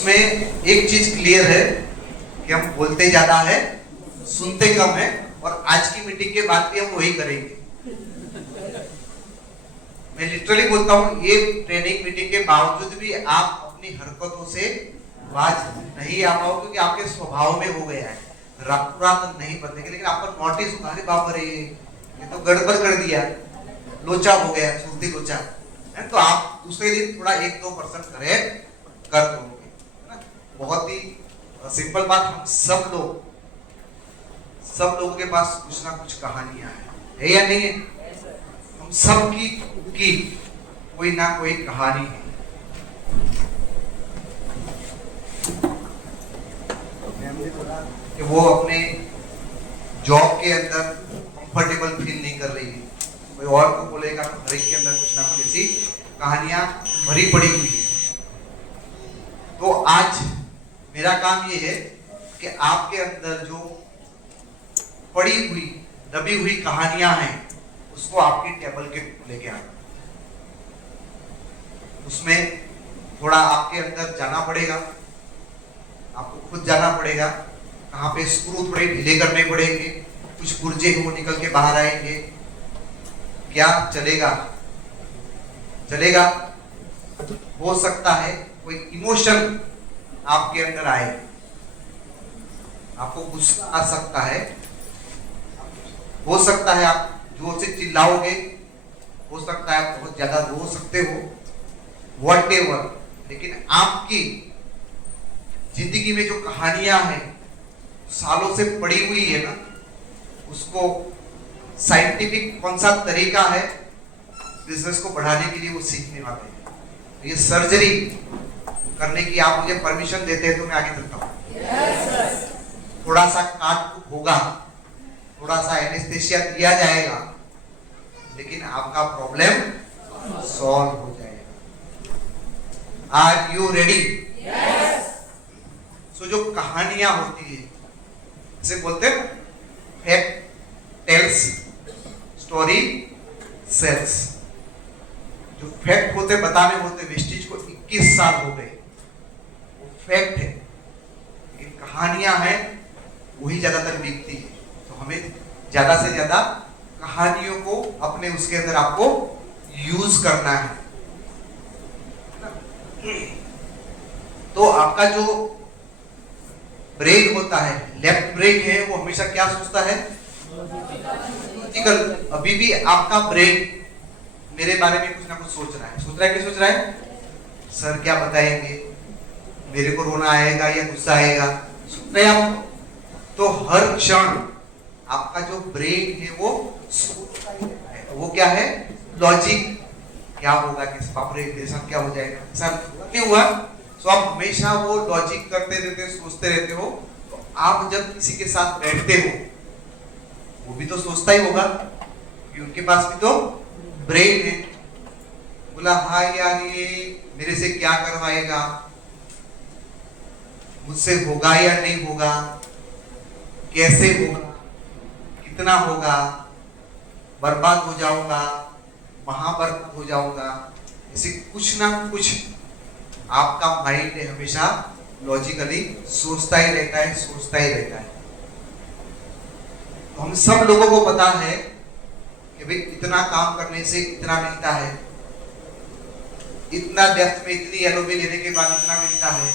इसमें एक चीज क्लियर है कि हम बोलते ज्यादा है, सुनते कम है, और आज की मीटिंग के बाद भी हम वही करेंगे। मैं लिटरली बोलता हूँ, ये ट्रेनिंग मीटिंग के बावजूद भी आप अपनी हरकतों से बाज नहीं आ पाओ, क्योंकि आपके स्वभाव में हो गया है। रात रात नहीं बदलेंगे, लेकिन आपको नोटिस होगा, अरे बाप रे ये तो गड़बड़ कर दिया, लोचा हो गया, सुर्ती लोचा है, तो आप दूसरे दिन थोड़ा 1-2% करेक्ट कर दोगे ना। बहुत ही सिंपल बात, हम सब लोगों के पास कुछ ना कुछ कहानियां है या नहीं है? हम सब की कोई ना कोई कहानी है। कि वो अपने जॉब के अंदर कंफर्टेबल फील नहीं कर रही है, कोई और को बोलेगा तो हर एक के अंदर कुछ ना कुछ ऐसी कहानियां भरी पड़ी हुई है। तो आज मेरा काम ये है कि आपके अंदर जो पड़ी हुई दबी हुई कहानियां हैं उसको आपकी टेबल के लेके आना। उसमें थोड़ा आपके अंदर जाना पड़ेगा, आपको खुद जाना पड़ेगा, कहाँ पे स्क्रू थोड़े ढीले करने पड़ेंगे, कुछ पुर्जे वो निकल के बाहर आएंगे। क्या चलेगा? हो सकता है कोई इमोशन आपके अंदर आए, आपको गुस्सा आ सकता है, हो सकता है आप जोर से चिल्लाओगे, हो सकता है आप बहुत ज्यादा रो सकते हो, व्हाटएवर। लेकिन आपकी जिंदगी में जो कहानियां हैं सालों से पड़ी हुई है ना, उसको साइंटिफिक कौन सा तरीका है बिजनेस को बढ़ाने के लिए वो सीखने वाले हैं। ये सर्जरी करने की आप मुझे परमिशन देते हैं तो मैं आगे चलता हूँ। थोड़ा सा काट होगा, थोड़ा सा एनेस्थेसिया दिया जाएगा, लेकिन आपका प्रॉब्लम सॉल्व हो जाएगा। Are you ready? सो जो कहानियां होती है, इसे बोलते हैं फैक्ट टेल्स स्टोरी सेल्स। जो फैक्ट होते बताने होते, वेस्टिज को 21 साल हो गए, वो फैक्ट है, लेकिन कहानियां हैं वही ज्यादातर बिकती है। तो हमें ज्यादा से ज्यादा कहानियों को अपने उसके अंदर आपको यूज करना है। तो आपका जो ब्रेन होता है, लेफ्ट ब्रेन है, वो हमेशा क्या सोचता है? लॉजिकल। अभी भी आपका ब्रेन मेरे बारे में कुछ ना कुछ सोच रहा है। क्या सोच रहा है? सर क्या बताएंगे, मेरे को रोना आएगा या गुस्सा आएगा, सुन रहे आप? तो हर क्षण आपका जो ब्रेन है वो सोचता ही रहता है। वो क्या है? लॉजिक। क्या होगा, किस बाप रे मेरे साथ क्या हो जाएगा, सर नहीं हुआ। तो आप हमेशा वो लॉजिक करते रहते, सोचते रहते हो। तो आप जब किसी के साथ बैठते हो, वो भी तो सोचता ही होगा, क्योंकि उनके पास भी तो ब्रेन है। बोला हाँ यार ये मेरे से क्या करवाएगा, मुझसे होगा या नहीं होगा, कैसे होगा, कितना होगा, बर्बाद हो जाऊंगा, महाबर्बाद हो जाऊंगा। ऐसे कुछ ना कुछ आपका माइंड हमेशा लॉजिकली सोचता ही रहता है। तो हम सब लोगों को पता है कि भाई इतना काम करने से इतना मिलता है, इतना डेप्थ में इतनी एलओबी लेने के बाद इतना मिलता है।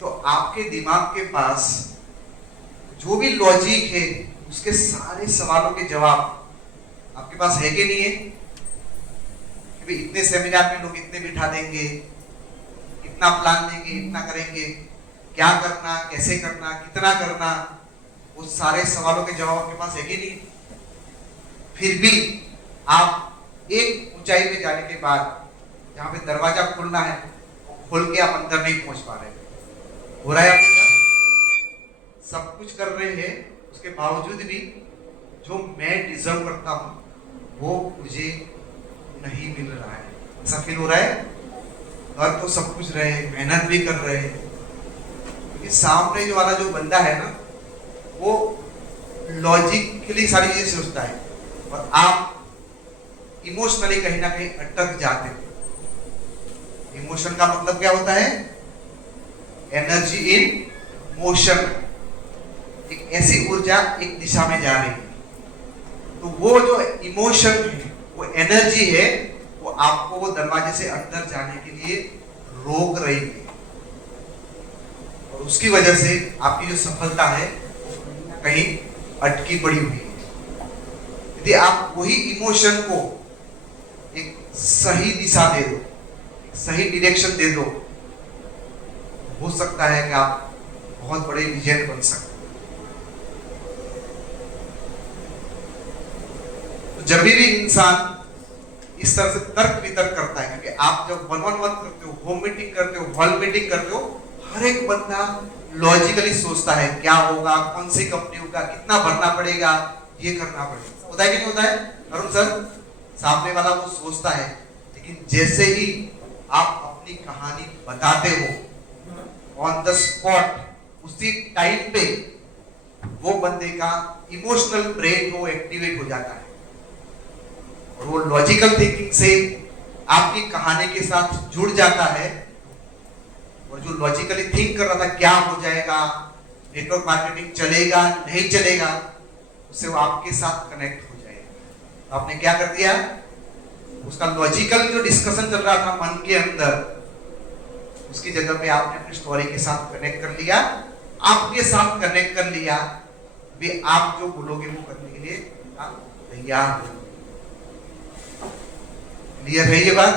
तो आपके दिमाग के पास जो भी लॉजिक है, उसके सारे सवालों के जवाब आपके पास है कि नहीं है? कि भाई इतने सेमिनार में लोग इतने बिठा देंगे, इतना प्लान देंगे, इतना करेंगे, क्या करना, कैसे करना, कितना करना, वो सारे सवालों के जवाब आपके पास है कि नहीं? फिर भी आप एक ऊंचाई पे जाने के बाद जहां पे दरवाजा खोलना है, खोल के आप अंदर नहीं पहुंच पा रहे। हो रहा है आपके साथ? सब कुछ कर रहे हैं, उसके बावजूद भी जो मैं डिजर्व करता हूं वो मुझे नहीं मिल रहा है। ऐसा फील हो रहा है? और तो सब कुछ रहे, मेहनत भी कर रहे हैं, क्योंकि सामने जो वाला जो बंदा है ना, वो लॉजिकली सारी चीजें सोचता है, और आप इमोशनली कहीं ना कहीं अटक जाते हो। इमोशन का मतलब क्या होता है? एनर्जी इन मोशन, एक ऐसी ऊर्जा एक दिशा में जा रही है। तो वो जो इमोशन है, वो एनर्जी है, वो आपको वो दरवाजे से अंदर जाने के लिए रोक रही है, और उसकी वजह से आपकी जो सफलता है वो कहीं अटकी पड़ी हुई है। यदि आप वही इमोशन को एक सही दिशा दे दो, एक सही डायरेक्शन दे दो, हो सकता है कि आप बहुत बड़े विजय बन सकते। तो जब भी इंसान इस तरह से तर्क वितर्क करता है, क्योंकि आप जब 1-on-1 करते हो, होम मीटिंग करते हो, हॉल मीटिंग करते हो, हर एक बंदा लॉजिकली सोचता है क्या होगा, कौन सी कंपनी होगा, कितना भरना पड़ेगा, ये करना पड़ेगा। होता है कि नहीं होता है अरुण सर? सामने वाला वो सोचता है, लेकिन जैसे ही आप अपनी कहानी बताते हो ऑन द स्पॉट, उसी टाइम पे वो बंदे का इमोशनल ब्रेन वो एक्टिवेट हो जाता है, और वो लॉजिकल थिंकिंग से आपकी कहानी के साथ जुड़ जाता है, और जो लॉजिकली थिंक कर रहा था क्या हो जाएगा, नेटवर्क मार्केटिंग चलेगा नहीं चलेगा, उससे वो आपके साथ कनेक्ट हो जाएगा। तो आपने क्या कर दिया, उसका लॉजिकल जो डिस्कशन चल रहा था मन के अंदर, उसकी जगह पे आपने अपनी स्टोरी के साथ कनेक्ट कर लिया, आपके साथ कनेक्ट कर लिया, भी आप जो बोलोगे वो करने के लिए आप तैयार हो। क्लियर है ये बात?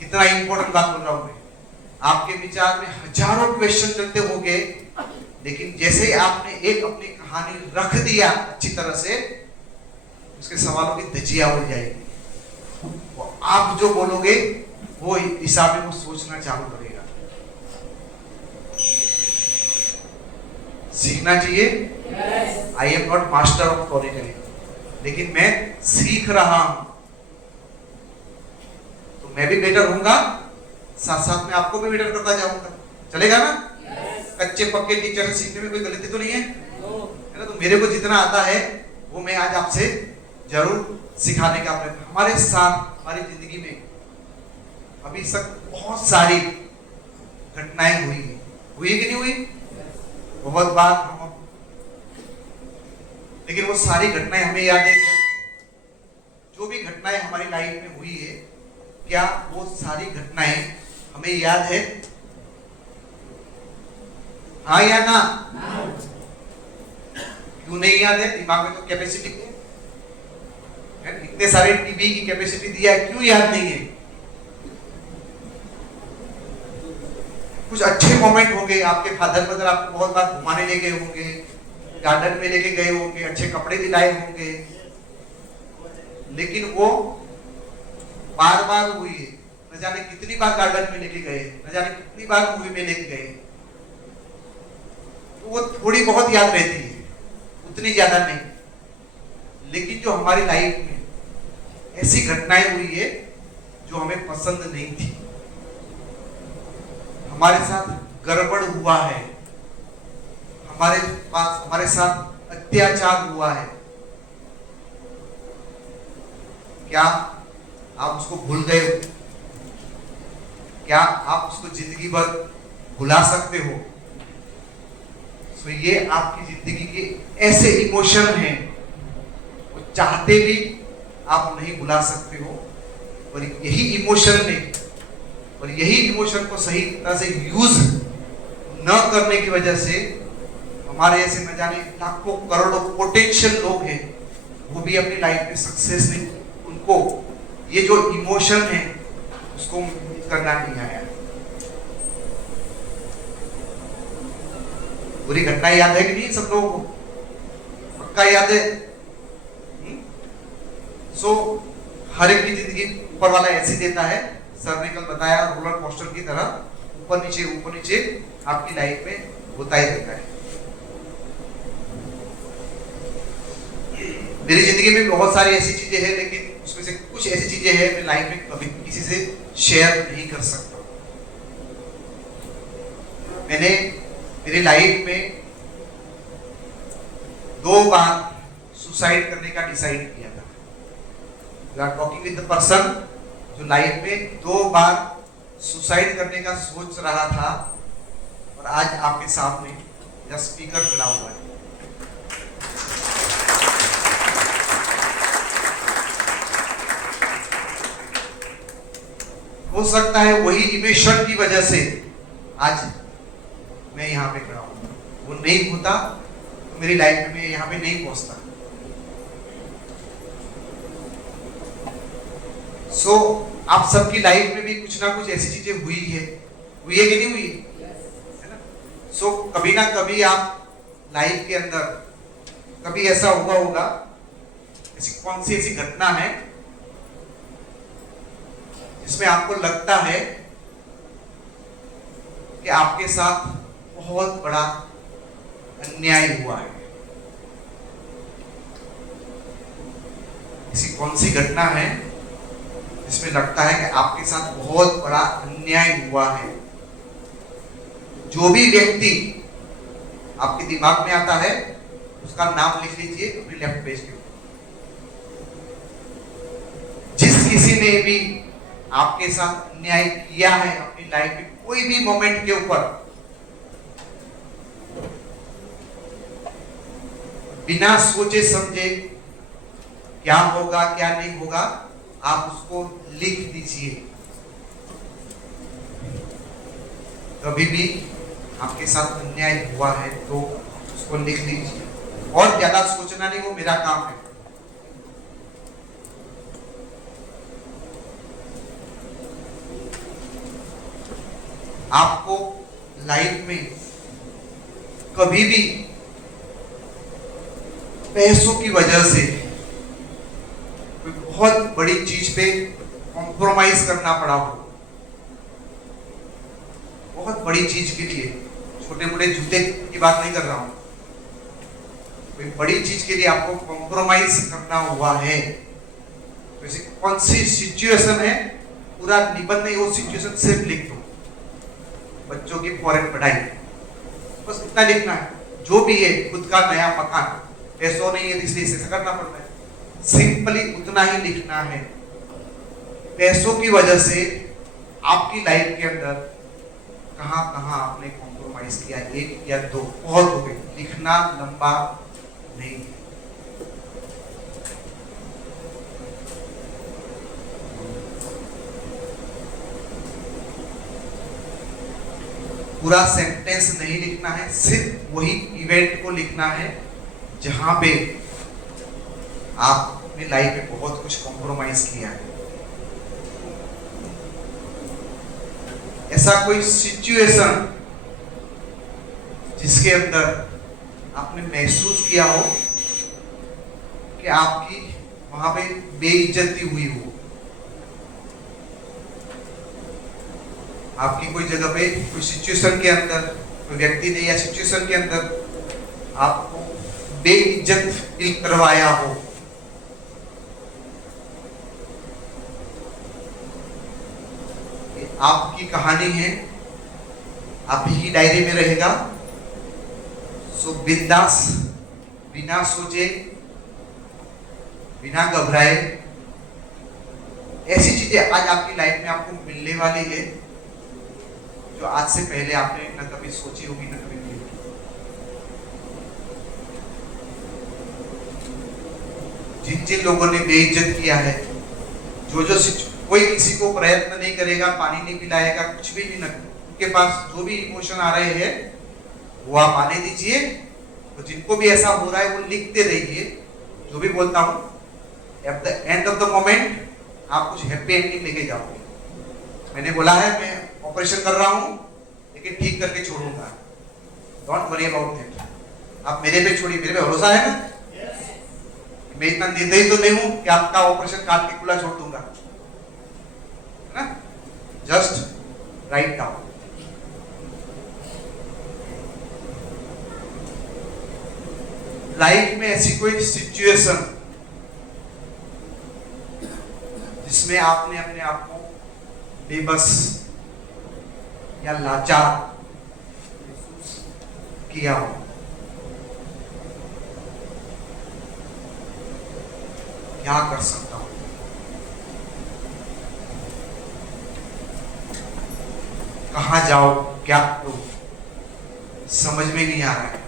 कितना इंपॉर्टेंट बात बोल रहा हूं मैं। आपके विचार में हजारों क्वेश्चन चलते होंगे, लेकिन जैसे ही आपने एक अपनी कहानी रख दिया अच्छी तरह से, उसके सवालों की धज्जियां उड़ जाएगी, आप जो बोलोगे वो दिशा में वो सोचना चालू करेगा। सीखना चाहिए। I am not master of story telling, लेकिन मैं सीख रहा हूं, तो मैं भी बेटर होऊंगा, साथ साथ में आपको भी बेटर करता जाऊंगा। चलेगा ना? कच्चे पक्के टीचर से सीखने में कोई गलती तो नहीं है ना? तो मेरे को जितना आता है वो मैं आज आपसे जरूर सिखाने का प्रयत्न। हमारे साथ हमारी जिंदगी में अभी तक बहुत सारी घटनाएं हुई है कि नहीं हुई? बहुत बार हम, लेकिन वो सारी घटनाएं हमें याद है क्या? जो भी घटनाएं हमारी लाइफ में हुई है, क्या वो सारी घटनाएं हमें याद है? हाँ या ना? क्यों नहीं याद है? दिमाग में तो कैपेसिटी है, इतने सारे टीबी की कैपेसिटी दिया है, क्यों याद नहीं है? कुछ अच्छे मोमेंट होंगे, आपके फादर मदर आपको बहुत बार घुमाने ले गए होंगे, गार्डन में लेके गए होंगे, अच्छे कपड़े दिलाए होंगे, लेकिन वो बार बार हुई है। न जाने कितनी बार गार्डन में लेके गए, न जाने कितनी बार मूवी में लेके गए, तो वो थोड़ी बहुत याद रहती है, उतनी ज्यादा नहीं। लेकिन जो हमारी लाइफ में ऐसी घटनाएं हुई है जो हमें पसंद नहीं थी, हमारे साथ गड़बड़ हुआ है, हमारे साथ अत्याचार हुआ है, क्या आप उसको भूल गए हो? क्या आप उसको जिंदगी भर भुला सकते हो? तो ये आपकी जिंदगी के ऐसे इमोशन हैं, वो चाहते भी आप नहीं भुला सकते हो, और यही इमोशन ने, और यही इमोशन को सही तरह से यूज न करने की वजह से हमारे ऐसे न जाने लाखों करोड़ों पोटेंशियल लोग हैं, वो भी अपनी लाइफ में सक्सेस नहीं, उनको ये जो इमोशन है उसको करना नहीं आया। पूरी घटना याद है कि नहीं सब लोगों को? पक्का याद है? सो हर एक की जिंदगी ऊपर वाला ऐसे देता है, सर ने कल बताया, रोलर कोस्टर की तरह ऊपर नीचे आपकी लाइफ में होता ही रहता है। मेरी जिंदगी में बहुत सारी ऐसी चीजें हैं, लेकिन उसमें से कुछ ऐसी चीजें हैं मैं लाइफ में कभी किसी से शेयर नहीं कर सकता। मैंने मेरी लाइफ में 2 बार सुसाइड करने का डिसाइड किया था। We are talking with the person जो लाइफ में 2 बार सुसाइड करने का सोच रहा था, और आज आपके सामने यह स्पीकर खड़ा हुआ है। हो सकता है वही इमोशन की वजह से आज मैं यहाँ पे खड़ा हूँ। वो नहीं होता तो मेरी लाइफ में यहाँ पे नहीं पहुंचता। सो आप सबकी लाइफ में भी कुछ ना कुछ ऐसी चीजें हुई है कि नहीं हुई है ना। सो कभी ना कभी आप लाइफ के अंदर कभी ऐसा हुआ होगा, ऐसी कौन सी ऐसी घटना है जिसमें आपको लगता है कि आपके साथ बहुत बड़ा अन्याय हुआ है। ऐसी कौन सी घटना है जिसमें लगता है कि आपके साथ बहुत बड़ा अन्याय हुआ है। जो भी व्यक्ति आपके दिमाग में आता है उसका नाम लिख लीजिए अपने लेफ्ट पेज के ऊपर। जिस किसी ने भी आपके साथ अन्याय किया है अपनी लाइफ में कोई भी मोमेंट के ऊपर, बिना सोचे समझे क्या होगा क्या नहीं होगा, आप उसको लिख दीजिए। कभी भी आपके साथ अन्याय हुआ है तो उसको लिख लीजिए और ज्यादा सोचना नहीं, वो मेरा काम है। आपको लाइफ में कभी भी पैसों की वजह से कोई बहुत बड़ी चीज पे कॉम्प्रोमाइज करना पड़ा हो, बहुत बड़ी चीज के लिए, छोटे मोटे जूते की बात नहीं कर रहा हूं, कोई बड़ी चीज के लिए आपको कॉम्प्रोमाइज करना हुआ है, वैसे कौन सी सिचुएशन है पूरा निबंध नहीं, वो सिचुएशन सिर्फ लिख दो। बच्चों की फॉरेन पढ़ाई, बस इतना लिखना है। जो भी है, खुद का नया मकान, पैसों नहीं है इसलिए इसे करना पड़ता है, सिंपली उतना ही लिखना है। पैसों की वजह से आपकी लाइफ के अंदर कहां कहां आपने कॉम्प्रोमाइज किया, एक या दो बहुत हो गए, लिखना लंबा नहीं। पूरा सेंटेंस नहीं लिखना है, सिर्फ वही इवेंट को लिखना है जहां पे आप अपनी लाइफ में बहुत कुछ कॉम्प्रोमाइज किया है। ऐसा कोई सिचुएशन जिसके अंदर आपने महसूस किया हो कि आपकी वहां पे बेइज्जती हुई हो, आपकी कोई जगह पे कोई सिचुएशन के अंदर, कोई व्यक्ति ने या सिचुएशन के अंदर आपको बेइज्जत फील करवाया हो। आपकी कहानी है, आप ही डायरी में रहेगा। सो बिंदास, बिना सोचे, बिना घबराए, ऐसी चीजें आज आपकी लाइफ में आपको मिलने वाली है जो आज से पहले आपने न कभी सोची होगी न कभी की होगी। जिन जिन लोगों ने बेइज्जत किया है, जो कोई किसी को प्रयत्न नहीं करेगा, पानी नहीं पिलाएगा, कुछ भी नहीं, उनके पास जो भी इमोशन आ रहे हैं वो आप आने दीजिए। तो जिनको भी ऐसा हो रहा है वो लिखते रहिए। जो भी बोलता हूं, at the end of the moment आप कुछ हैप्पी एंडिंग लेके जाओगे। मैंने बोला है मैं ऑपरेशन कर रहा हूं लेकिन ठीक करके छोड़ूंगा, डोंट वरी अबाउट दैट। आप मेरे पे छोड़िए, मेरे पे भरोसा है ना। मैं इतना निर्दयी तो नहीं हूं कि आपका ऑपरेशन काट के खुला छोड़ दूंगा, है ना। Just write down. लाइफ में ऐसी कोई सिचुएशन जिसमें आपने अपने आप को बेबस या लाचार किया हो, क्या कर सकता हूं, कहां जाओ, क्या करो, समझ में नहीं आ रहा है।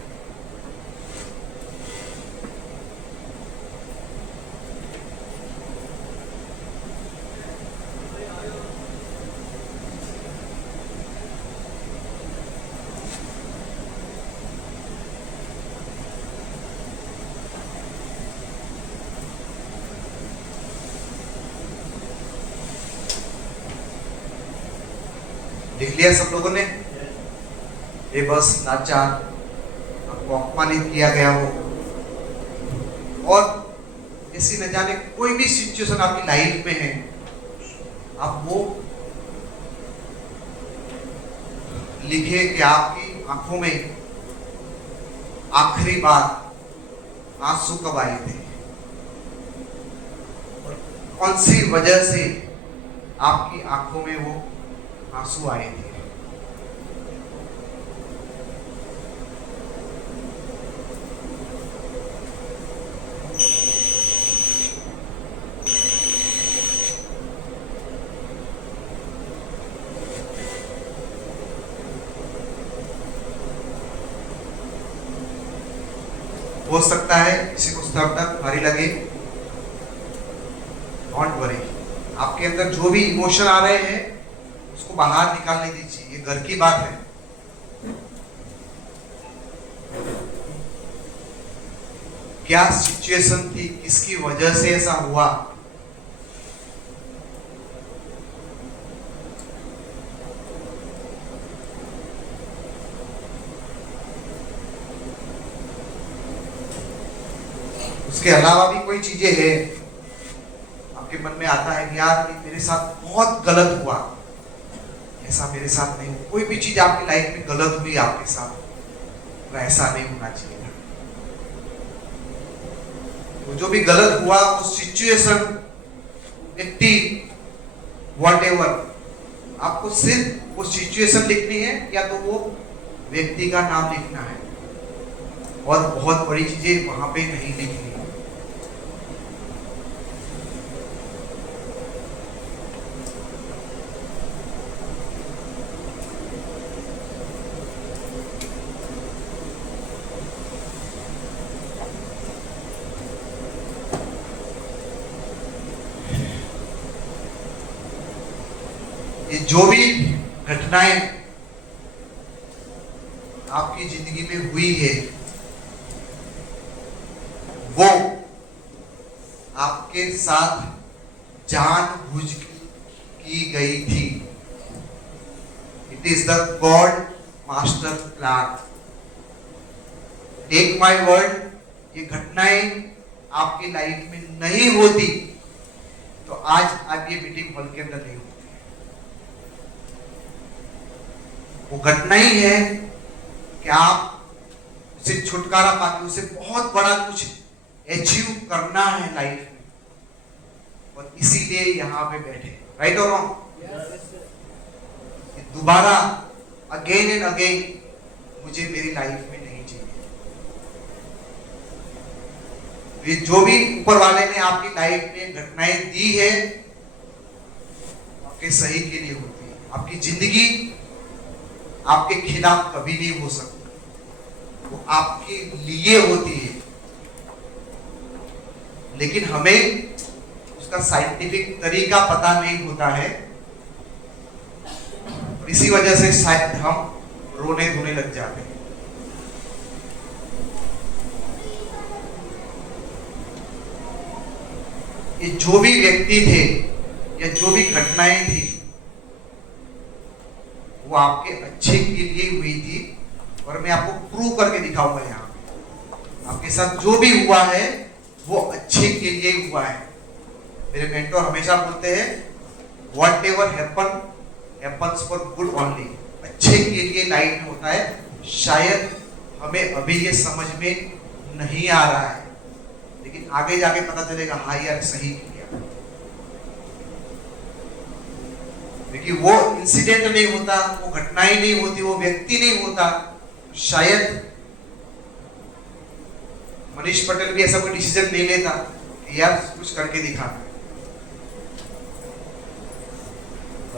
लिख लिया सब लोगों ने? बेबस, लाचार, आपको अपमानित किया गया हो, और ऐसी न जाने कोई भी सिचुएशन आपकी लाइफ में है, आप वो लिखे कि आपकी आंखों में आखिरी बार आंसू कब आए थे, और कौन सी वजह से आपकी आंखों में वो आंसू आए थे। हो सकता है किसी को तब तक भारी लगे, डोंट वरी, आपके अंदर जो भी इमोशन आ रहे हैं उसको बाहर निकालने दीजिए, ये घर की बात है। क्या सिचुएशन थी, किसकी वजह से ऐसा हुआ, उसके अलावा भी कोई चीजें हैं आपके मन में आता है कि यार ये मेरे साथ बहुत गलत हुआ, ऐसा मेरे साथ नहीं हुआ। कोई भी चीज आपकी लाइफ में गलत हुई आपके साथ, तो ऐसा नहीं होना चाहिए था। तो जो भी गलत हुआ, वो सिचुएशन, व्यक्ति, व्हाटएवर, आपको सिर्फ वो सिचुएशन लिखनी है या तो वो व्यक्ति का नाम लिखना है, और बहुत बड़ी चीजें वहां पे नहीं लिखनी। ये जो भी घटनाएं आपकी जिंदगी में हुई है, वो आपके साथ जानबूझ की गई थी। It is the God master plan. Take my word, ये घटनाएं आपकी लाइफ में नहीं होती तो आज आप ये मीटिंग हॉल के अंदर नहीं होती। वो घटना ही है कि आप उसे छुटकारा पाके उसे बहुत बड़ा कुछ अचीव करना है लाइफ में, और इसीलिए यहां पे बैठे। राइट और रॉन्ग? दोबारा अगेन एंड अगेन मुझे मेरी लाइफ में नहीं चाहिए। ये जो भी ऊपर वाले ने आपकी लाइफ में घटनाएं दी है, आपके सही के लिए होती है। आपकी जिंदगी आपके खिलाफ कभी नहीं हो सकती, वो आपके लिए होती है। लेकिन हमें उसका साइंटिफिक तरीका पता नहीं होता है, और इसी वजह से शायद हम रोने धोने लग जाते हैं। ये जो भी व्यक्ति थे या जो भी घटनाएं थी, वो आपके अच्छे के लिए हुई थी, और मैं आपको प्रूव करके दिखाऊंगा यहाँ पे। आपके साथ जो भी हुआ है वो अच्छे के लिए हुआ है। मेरे मेंटर हमेशा बोलते हैं what ever happens for good only. अच्छे के लिए लाइफ में होता है। शायद हमें अभी ये समझ में नहीं आ रहा है, लेकिन आगे जाके पता चलेगा हाँ यार सही किया। क्योंकि वो इंसिडेंट नहीं होता, वो घटनाएं नहीं होती, वो व्यक्ति नहीं होता, शायद मनीष पटेल भी ऐसा कोई डिसीजन नहीं लेता कि यार कुछ करके दिखाना।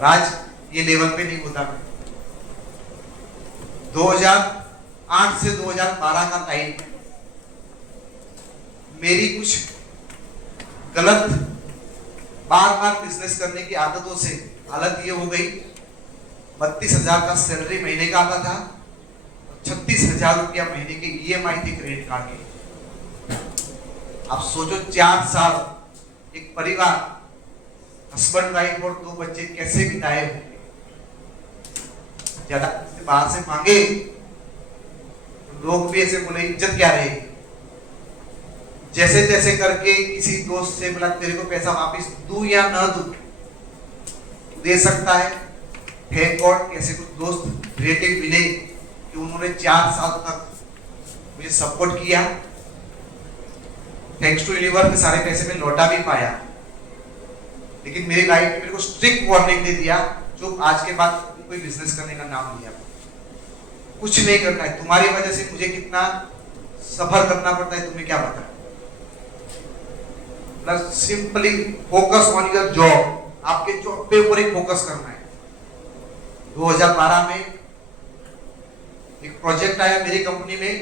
आज ये लेवल पे नहीं होता। 2000 2008 से 2012 का टाइम मेरी कुछ गलत बार बार बिजनेस करने की आदतों से हालत ये हो गई, 32,000 का सैलरी महीने का आता था और 36,000 रुपया महीने के EMI थे क्रेडिट कार्ड के। आप सोचो 4 साल एक परिवार, हस्बैंड वाइफ और 2 बच्चे कैसे बिताए होंगे। ज्यादा बाहर से मांगे तो लोग भी ऐसे बोले इज्जत क्या रहेगी। जैसे तैसे करके किसी दोस्त से बोला तेरे को पैसा वापस दूं या ना दूं, दे सकता है। थैंक गॉड कैसे कुछ दोस्त रिलेटिव मिले कि उन्होंने 4 साल तक मुझे सपोर्ट किया। थैंक्स टू यूनिवर्स सारे पैसे में लौटा भी पाया। लेकिन मेरी वाइफ ने मेरे को स्ट्रिक्ट वार्निंग दे दिया, जो आज के बाद कोई बिजनेस करने का नाम लिया, कुछ नहीं करना है। तुम्हारी वजह से मुझे कितना सफर करना पड़ता है तुम्हें क्या पता। Simply focus on your job, आपके जॉब पे ऊपर ही फोकस करना है। 2012 में एक प्रोजेक्ट आया मेरी कंपनी में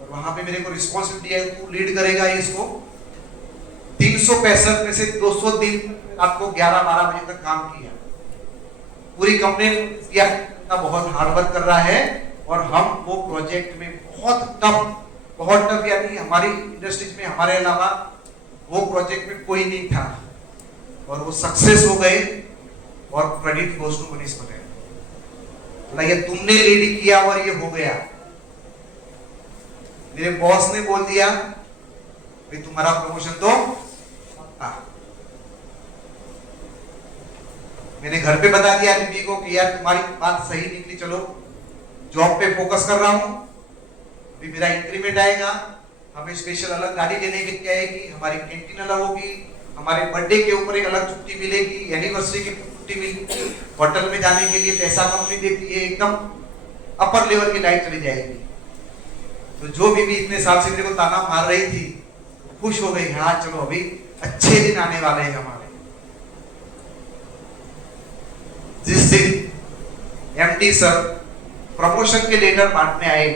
और वहां पे मेरे को रिस्पॉन्सिबिलिटी है, तू लीड करेगा इसको। 365 में से 200 दिन आपको 11-12 बजे तक काम किया। पूरी कंपनी किया बहुत हार्ड वर्क कर रहा है और हम वो प्रोजेक्ट में बहुत टफ यानी हमारी इंडस्ट्रीज में हमारे अलावा वो प्रोजेक्ट में कोई नहीं था और वो सक्सेस हो गए और credit goes to Manish Patel. ये तुमने लीड किया और ये हो गया। मेरे बॉस ने बोल दिया भाई तुम्हारा प्रमोशन तो मैंने घर पे बता दिया बीबी को कि यार तुम्हारी बात सही निकली, चलो जॉब पे फोकस कर रहा हूं, अभी मेरा इंक्रीमेंट आएगा, हमें स्पेशल अलग गाड़ी लेने के लिए आएगी, हमारी कैंटीन अलग होगी, हमारे बर्थडे के ऊपर एक अलग छुट्टी मिलेगी, एनिवर्सरी की छुट्टी मिलेगी, होटल में जाने के लिए पैसा कंपनी देती है, एकदम अपर लेवल की लाइफ चली जाएगी। तो जो बीबी इतने साल से मेरे को ताना मार रही थी खुश हो गई, हाँ चलो अभी अच्छे दिन आने वाले हैं हमारे। जिस दिन एमडी सर प्रमोशन के लेटर बांटने आए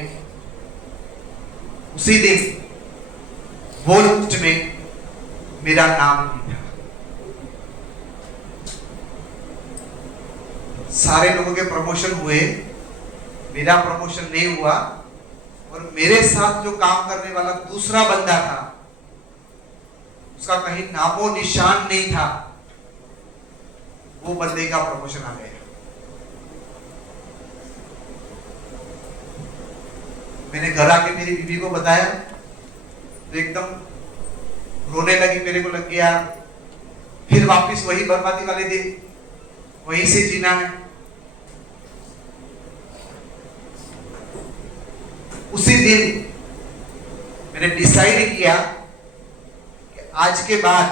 उसी दिन वो लिस्ट में मेरा नाम नहीं था। सारे लोगों के प्रमोशन हुए, मेरा प्रमोशन नहीं हुआ और मेरे साथ जो काम करने वाला दूसरा बंदा था उसका कहीं नामो निशान नहीं था, वो बंदे का प्रमोशन आ गया। मैंने घर आके मेरी बीवी को बताया तो एकदम रोने लगी, मेरे को लग गया फिर वापस वही बर्बादी वाले दिन वहीं से जीना है। उसी दिन मैंने डिसाइड किया कि आज के बाद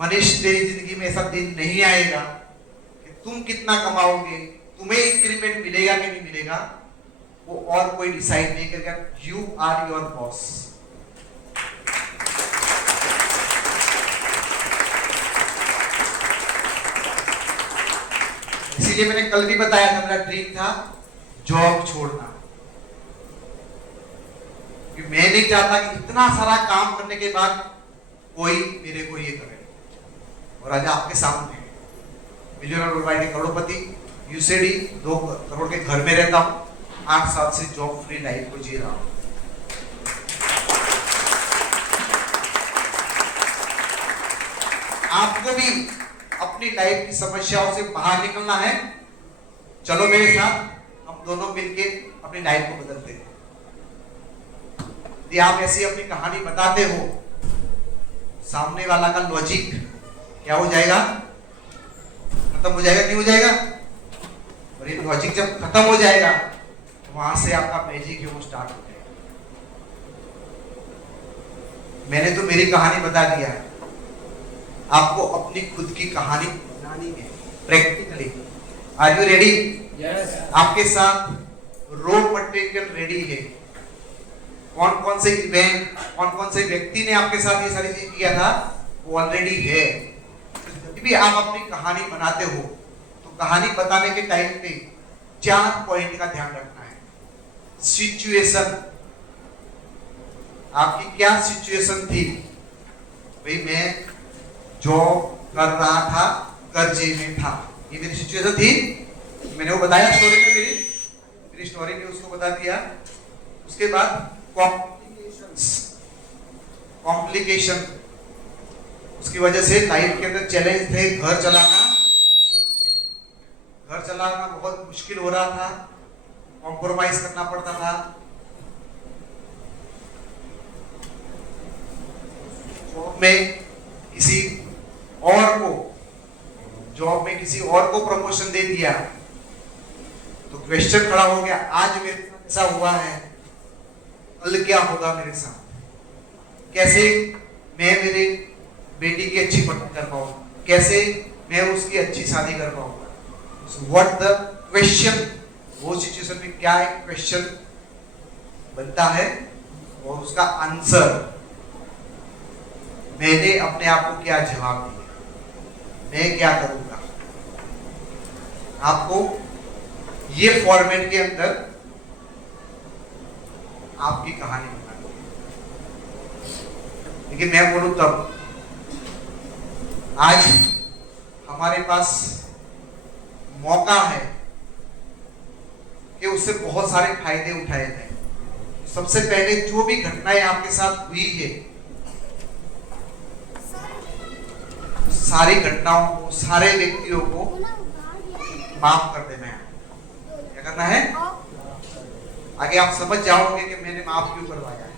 मनीष तेरी जिंदगी में ऐसा दिन नहीं आएगा कि तुम कितना कमाओगे, तुम्हें इंक्रीमेंट मिलेगा कि नहीं मिलेगा, वो और कोई डिसाइड नहीं करेगा। You are your boss. इसीलिए मैंने कल भी बताया था मेरा ड्रीम था जॉब छोड़ना, कि मैं नहीं चाहता कि इतना सारा काम करने के बाद कोई मेरे को ये करे। और आज आपके सामने मिलियनर वर्ल्डवाइड के करोड़पति यूसीडी 2 करोड़ के घर में रहता हूं, 8 साल से जॉब फ्री लाइफ को जी रहा हूं। आपको भी अपनी लाइफ की समस्याओं से बाहर निकलना है, चलो मेरे साथ, हम दोनों मिलके अपनी लाइफ को बदलते हैं। यदि आप ऐसी अपनी कहानी बताते हो, सामने वाला का लॉजिक क्या हो जाएगा, खत्म हो जाएगा। क्यों हो जाएगा? और ये लॉजिक जब खत्म हो जाएगा तो वहां से आपका मैजिक है वो स्टार्ट हो जाएगा। मैंने तो मेरी कहानी बता दिया है, आपको अपनी खुद की कहानी बनानी है practically. Are you ready? Yes. आपके साथ रॉ मटेरियल रेडी है। कौन कौन से इवेंट, कौन कौन से व्यक्ति ने आपके साथ ये सारी चीज किया था, वो ऑलरेडी है। जब भी आप अपनी कहानी बनाते हो तो कहानी बताने के टाइम पे 4 पॉइंट का ध्यान रखना है। सिचुएशन, आपकी क्या सिचुएशन थी? भाई मैं जॉब कर रहा था, कर्जे में था, ये मेरी सिचुएशन थी। मैंने वो बताया स्टोरी में, मेरी स्टोरी में उसको बता दिया। उसके बाद कॉम्प्लिकेशन, उसकी वजह से लाइफ के अंदर चैलेंज थे। घर चलाना बहुत मुश्किल हो रहा था, कॉम्प्रोमाइज करना पड़ता था। जॉब में किसी और को प्रमोशन दे दिया तो क्वेश्चन खड़ा हो गया, आज मेरे साथ ऐसा हुआ है, कल क्या होगा मेरे साथ? कैसे मैं मेरे बेटी की अच्छी पढ़ाई कर पाऊंगा, कैसे मैं उसकी अच्छी शादी कर पाऊंगा? व्हाट द क्वेश्चन, वो सिचुएशन में क्या एक क्वेश्चन बनता है और उसका आंसर मैंने अपने आप को क्या जवाब दिया, मैं क्या करूंगा। आपको ये फॉर्मेट के अंदर आपकी कहानी बनानी है। लेकिन मैं बोलूं तब, आज हमारे पास मौका है कि उससे बहुत सारे फायदे उठाए जाए। सबसे पहले जो भी घटनाएं आपके साथ हुई है, सारी घटनाओं को, सारे व्यक्तियों को माफ कर देना है। क्या करना है? आगे आप समझ जाओगे कि मैंने माफ क्यों करवाया है।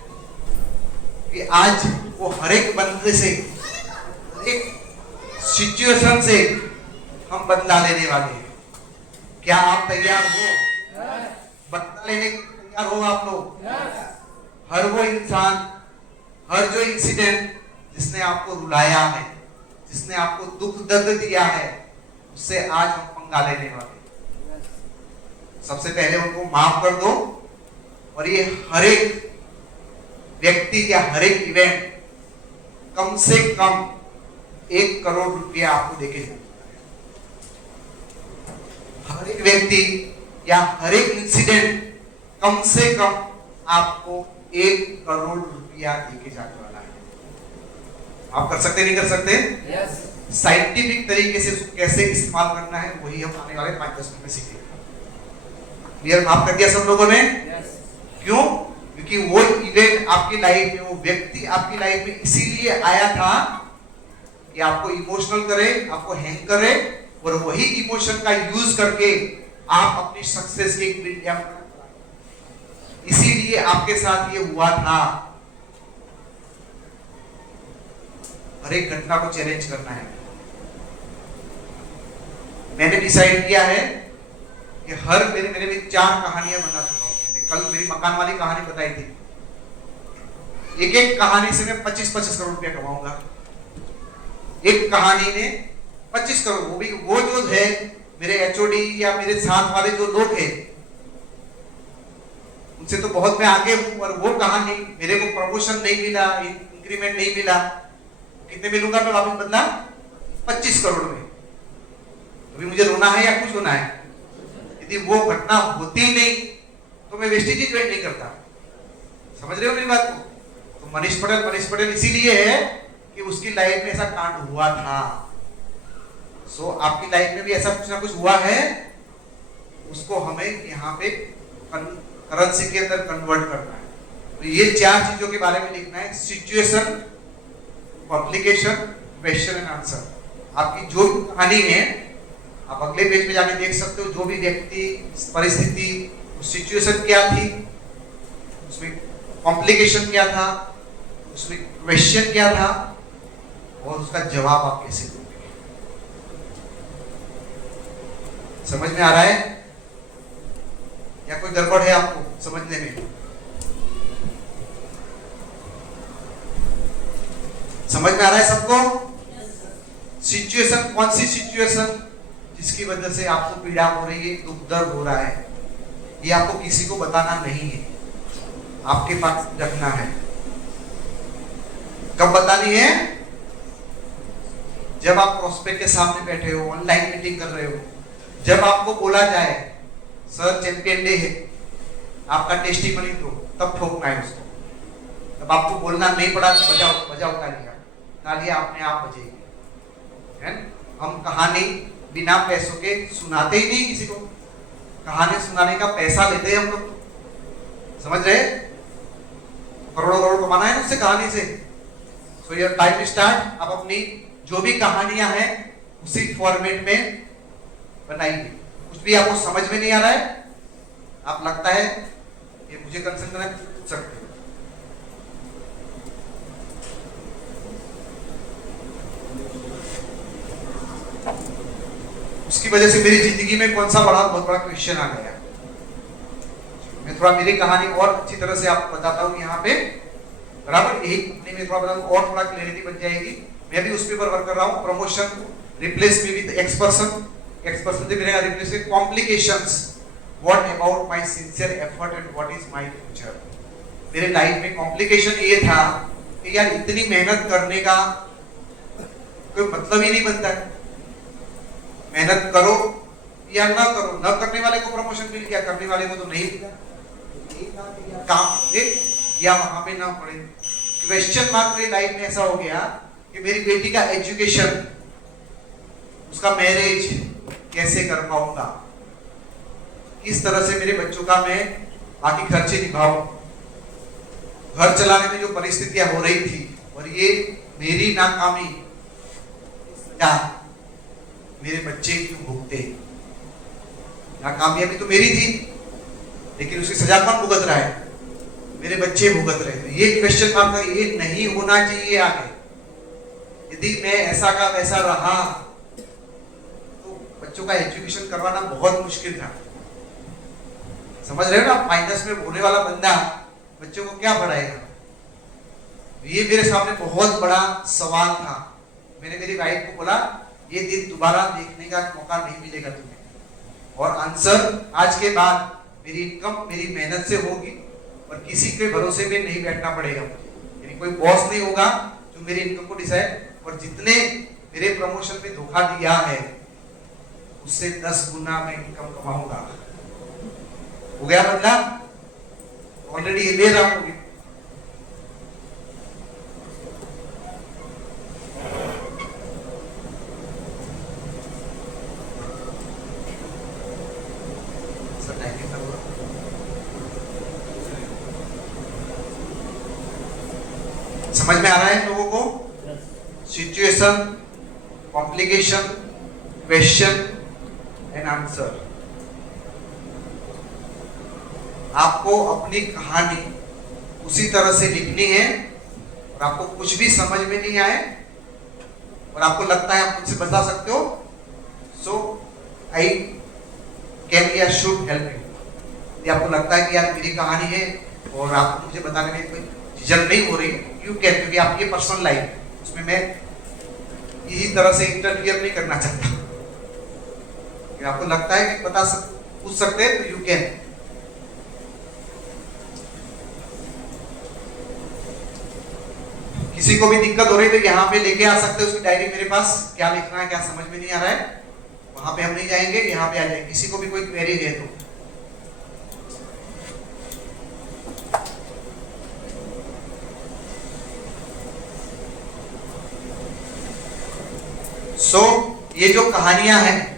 कि आज वो हर एक बंदे से, एक सिचुएशन से हम बदला लेने वाले हैं। क्या आप तैयार हो? बदला लेने के तैयार हो आप लोग? हर वो इंसान, हर जो इंसिडेंट जिसने आपको रुलाया है, जिसने आपको दुख दर्द दिया है, उससे आज हम पंगा लेने वाले। सबसे पहले उनको माफ कर दो और ये हर एक व्यक्ति या हर एक इवेंट कम से कम 1 करोड़ रुपया आपको देके जाए। हर एक व्यक्ति या हर एक इंसिडेंट कम से कम आपको 1 करोड़ रुपया देके जाने वाला है। आप कर सकते नहीं कर सकते? yes. साइंटिफिक तरीके से उसको कैसे इस्तेमाल करना है वही हम आने वाले 5-10 मिनट में सीखेंगे। क्लियर? माफ कर दिया सब लोगों ने? yes. क्यों? क्योंकि वो इवेंट आपकी लाइफ में, वो व्यक्ति आपकी लाइफ में इसीलिए आया था कि आपको इमोशनल करे, आपको हैंग करे, और वही इमोशन का यूज करके आप अपनी सक्सेस के इसीलिए आपके साथ ये हुआ था। हर एक घटना को चैलेंज करना है। मैंने डिसाइड किया है कि मैंने भी 4 कहानियां बना चुका हूं। कल मेरी मकान वाली कहानी बताई थी। एक कहानी से मैं 25-25 करोड़ रुपया कमाऊंगा। एक कहानी ने 25 करोड़, वो जो है मेरे एचओडी या मेरे साथ वाले जो लोग हैं उनसे तो बहुत मैं आगे हूं, और वो कहानी मेरे को प्रमोशन नहीं मिला, इंक्रीमेंट नहीं मिला, कितने मिलूंगा मैं वापस बदला? 25 करोड़ में। अभी मुझे रोना है या खुश होना है? यदि वो घटना होती नहीं तो मैं वेस्टेज ज्वाइन नहीं करता। समझ रहे हो मेरी बात को? तो मनीष पटेल इसीलिए है कि उसकी लाइफ में ऐसा कांड हुआ था। सो आपकी लाइफ में भी ऐसा कुछ ना कुछ हुआ है, उसको हमें यहाँ पे करेंसी के अंदर कन्वर्ट करना है। तो ये 4 चीजों के बारे में लिखना है: situation, complication, question and answer. आपकी जो कहानी है आप अगले पेज पे जाके देख सकते हो। जो भी व्यक्ति, परिस्थिति, सिचुएशन क्या थी, उसमें कॉम्प्लिकेशन क्या था, उसमें क्वेश्चन क्या था, और उसका जवाब आप कैसे दोगे। समझ में आ रहा है या कोई गड़बड़ है आपको समझने में? समझ में आ रहा है सबको? सिचुएशन, कौन सी सिचुएशन जिसकी वजह से आपको पीड़ा हो रही है, दुख दर्द हो रहा है, ये आपको किसी को बताना नहीं है, आपके पास रखना है। कब बतानी है? जब आप प्रोस्पेक्ट के सामने बैठे हो, ऑनलाइन मीटिंग कर रहे हो, जब आपको बोला जाए सर चैंपियन डे है, आपका टेस्टिमनी दो, तब ठोकना है उसको। तब आपको बोलना नहीं पड़ा, बजाओ तालियां अपने आप बजेगी, है। हम कहानी बिना पैसों के सुनाते ही नहीं किसी को, कहानी सुनाने का पैसा लेते हैं हम लोग, समझ रहे? करोड़ों करोड़ कमाना है उससे, कहानी से। So your time start. आप अपनी जो भी कहानियां हैं उसी फॉर्मेट में बनाइए। कुछ भी आपको समझ में नहीं आ रहा है, आप लगता है ये मुझे कंसर्न करना, पूछ सकते हो। उसकी वजह से मेरी जिंदगी में कौन सा बहुत बड़ा क्वेश्चन आ गया। मैं थोड़ा मेरी कहानी और अच्छी तरह से आपको बताता हूँ यहाँ पे, बराबर। यही अपने में थोड़ा बताऊँ और थोड़ा क्लैरिटी बन जाएगी। मैं भी उस पर वर्क कर रहा हूँ। Promotion replace me with x person से मेरा replace with complications. What about my sincere effort and what is my future. मेरे लाइफ में कॉम्प्लिकेशन ये था कि यार इतनी मेहनत करने का कोई मतलब ही नहीं बनता है। मेहनत करो या ना करो, न करने वाले को प्रमोशन मिल गया, करने वाले को तो नहीं मिला। काम या वहां पे ना पड़े। क्वेश्चन मार्क मेरी लाइफ में ऐसा हो गया कि मेरी बेटी का एजुकेशन, उसका मैरिज कैसे कर पाऊंगा, किस तरह से मेरे बच्चों का मैं बाकी खर्चे निभाऊं, घर चलाने में जो परिस्थितियां हो रही थी, और ये मेरी नाकामी क्या मेरे बच्चे क्यों भुगते। नाकामयाबी तो मेरी थी, लेकिन उसकी सजा कौन भुगत रहा है? मेरे बच्चे भुगत रहे। तो ये क्वेश्चन मार्क था, ये नहीं होना चाहिए आगे। यदि मैं ऐसा का वैसा रहा तो बच्चों का एजुकेशन करवाना बहुत मुश्किल था। समझ रहे हो ना? माइनस में होने वाला बंदा बच्चों को क्या पढ़ाएगा? ये मेरे सामने बहुत बड़ा सवाल था। मैंने मेरी वाइफ को बोला, ये दिन दोबारा देखने का मौका नहीं मिलेगा तुम्हें। और आंसर, आज के बाद मेरी इनकम मेरी मेहनत से होगी और किसी के भरोसे में नहीं बैठना पड़ेगा मुझे। यानी कोई बॉस नहीं होगा जो मेरी इनकम को डिसाइड, और जितने मेरे प्रमोशन में धोखा दिया है उससे 10 गुना मैं इनकम कमाऊंगा। हो गया बदला? ऑलरेडी ले रहा हूं। समझ में आ रहा है लोगों को? Situation, complication, question and answer. आपको अपनी कहानी उसी तरह से लिखनी है, और आपको कुछ भी समझ में नहीं आए और आपको लगता है आप मुझसे बता सकते हो, सो आई कैन या शुड हेल्प यू। यदि आपको लगता है कि यार मेरी कहानी है और आपको मुझे बताने में कोई झिझक नहीं हो रही, यू कैन, क्योंकि आपकी पर्सनल लाइफ है, उसमें मैं यही तरह से इंटरफियर नहीं करना चाहता। आपको लगता है कि पूछ सकते हैं तो यू कैन। किसी को भी दिक्कत हो रही तो यहाँ पे लेके आ सकते हैं उसकी डायरी मेरे पास, क्या लिखना है क्या समझ में नहीं आ रहा है, वहां पे हम नहीं जाएंगे, यहाँ पे आ जाएंगे। किसी को भी कोई क्वेरी है तो ये जो कहानियां हैं